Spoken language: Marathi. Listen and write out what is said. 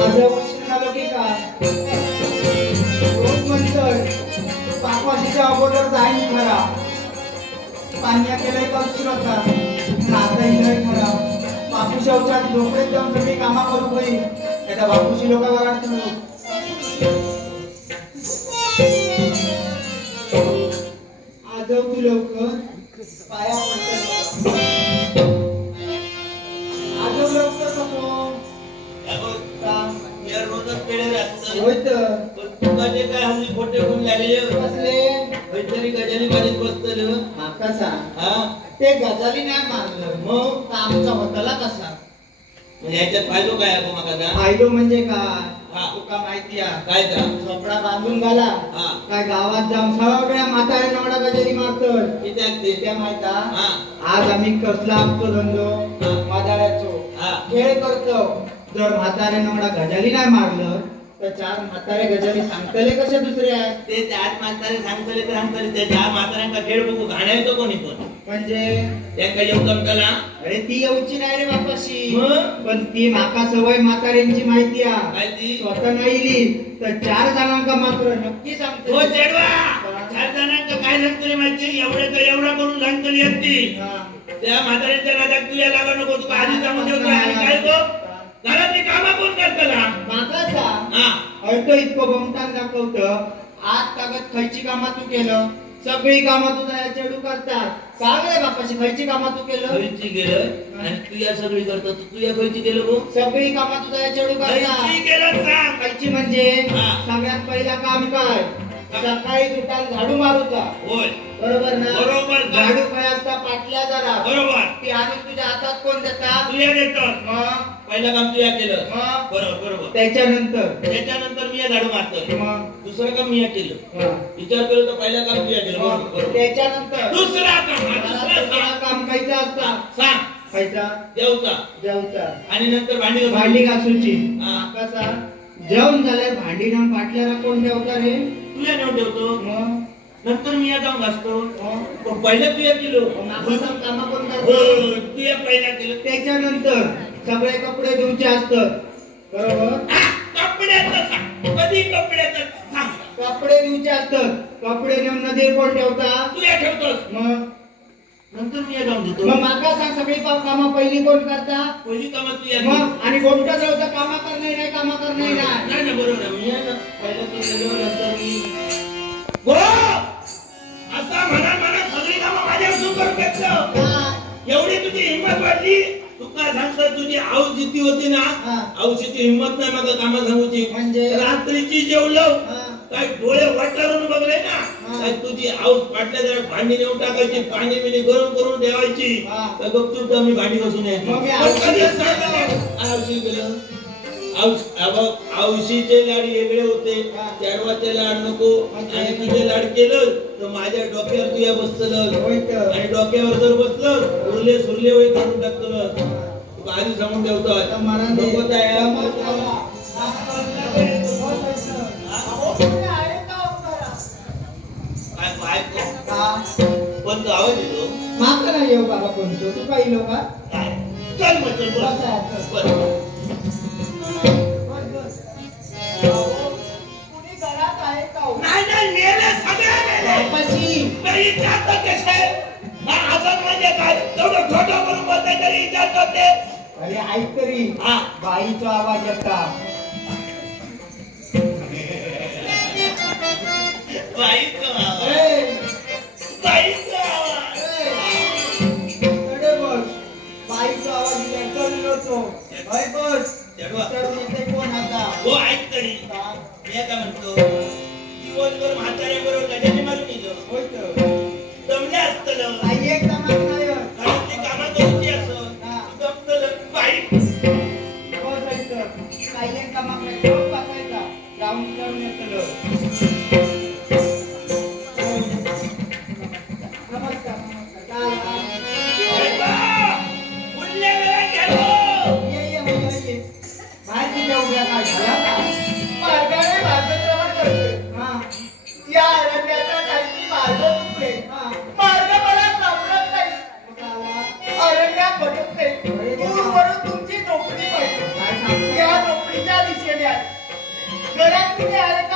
आज उशीर झालो की काय रोज म्हणतोय पाकवाशीच्या अगोदर जाईन खरा पाण्या केलंय का उशीर होता आता येईल खरा बापूशावच्या झोपडीत जाऊन सगळी कामा करू पाहिजे त्या बापूशी लोकांवर अडचण आज तू लवकर पाया पडतो आज लवकर नको रोजच पेढे होत तुझे काय हल्ली खोटे होऊन लागले बसले काहीतरी गजाली गाडीत बसतल कसा ते गजाली नाही मारलं मग आमचा होताला कसा म्हणजे याच्यात फायदो काय आहे माका फायदो म्हणजे काय तुका माहिती आहे काय का झोपडा बांधून घाला काय गावात जाऊन सगळ्या म्हाताऱ्या नवडा गजाली मारतोय किती त्या माहिता आज आम्ही कसला असतो धंदो म्हाताऱ्याचो खेळ करतो जर म्हाताऱ्या नवडा गजाली नाही मारलं तर चार म्हातारे गजाली सांगतले कसे दुसरे आहेत ते चार म्हातारे सांगतले तर सांगतले त्या चार म्हाताऱ्यांका खेळ बघू घाणायचो कोणी पण म्हणजे त्यांका येऊ जमतला अरे ती येऊची नाही रे बापाशी पण ती माका सवय म्हाताऱ्यांची माहिती आहे स्वतः नाही तर चार जणांका मात्र नक्की सांगतो हो चेडवा चार जणांका काय सांगतले माहिती एवढा करून सांगतली असती त्या म्हाताऱ्यांच्या नादात तुला लागा नको तुका आधी सांगून ठेवतो आणि काय गो घरातली कामं कोण करतला माकाचा अळतो इतकं बमटान दाखवतं आज कागद खयची कामं तू केलं सगळी कामं तुझा चेडू करतात का रे बापाशी खयची कामं तू केलं खयची केलं आणि तू या सगळी करतो तू या खयची केलं गो सगळी कामं तुझा चेडू करतात खयची केलं सांग खयची म्हणजे सगळ्यात पहिला काम काय सकाळी उठाल झाडू मारूचा होय बरोबर ना बरोबर झाडू काय असता पाटल्या जरा बरोबर ती आणून तुझ्या हातात कोण देतात तुया देतात मग पहिला काम तुया केलं बरोबर बरोबर त्याच्यानंतर मी झाडू मारतोय मग दुसरं काम मी केलं विचार केलं तर पहिला काम तुया केलं बरोबर त्याच्यानंतर दुसरा काम खायचं असतं सांग खायचा जेवचा आणि नंतर भांडी घासूची कसा जेवण झाल्यावर भांडी ना पाटल्याला कोण ठेवता रे तुया नेऊन ठेवतो मग नंतर मी जाऊन घासतो पण पहिलं तुया केलो काम कोण तुया पहिला केलं त्याच्यानंतर सगळे कपडे धुवचे असतात बरोबर कपड्याचं सांग कधी कपड्याचं सांग कपडे धुवचे असतात कपडे नेऊन नदीवर कोण ठेवता तुया ठेवतोस मग नंतर मी जाऊन देतो मग माका सांग सगळी कामं पहिली कोण करता पहिली कामं तुया मग आणि गोमटा जाऊचा कामा करणे नाही कामा करणे नाही ना बरोबर आहे मी पहिलं तू गेलो नंतर मी हो असा म्हणा सगळी कामं माझ्यावर सुकर घेतलं एवढी तुझी हिंमत वाढली तू काय सांगतो तुझी आऊस जिती होती ना आऊशीची हिंमत नाही मग कामं सांगूची म्हणजे रात्रीची जेवलो काय डोळे वाटरून बघले ना काय तुझी आऊस पाटल्या जरा भांडी नेऊन टाकायची पाणी मिनी गरम करून ठेवायची तर गपचूप मी भांडी घासून यायची गेलं आऊशीचे लाड वेगळे होते चॅडवाचे लाड नको आणि तुझे लाड केलं तर माझ्या डोक्यावर तुया बसतलं आणि डोक्यावर जर बसलं उरले सुरले वय करून टाकतलं तू आधी सांगून ठेवतो पण तो आवाज येतो मात्र नाही येऊ बाबा कोणतो तू काही लोक चल म्हटलं नाही नाही मेले सगळे मेले बापाशी तरी विचारतो कसे असं म्हणजे काय तेवढं खोटं करून बोलते तरी विचारतो ते अरे ऐक तरी बाईचा आवाज येता बाईचा आवाज बाईचा आवाज कडे बस बाईचा आवाज येतो होतो बाई बस कोण आता हो ऐक तरी मी काय म्हणतो दिवसभर म्हाताऱ्याबरोबर गजाली मारून गेलो दमले असतलं एक दमात नाही घरातली कामं करूची असं दमतलं बाई बसायचं काही एक दमात नाही बसायचा जाऊन जाऊन येतलं तुमची नोकरी पाहिजे या नोकरीच्या दिशेने किती आले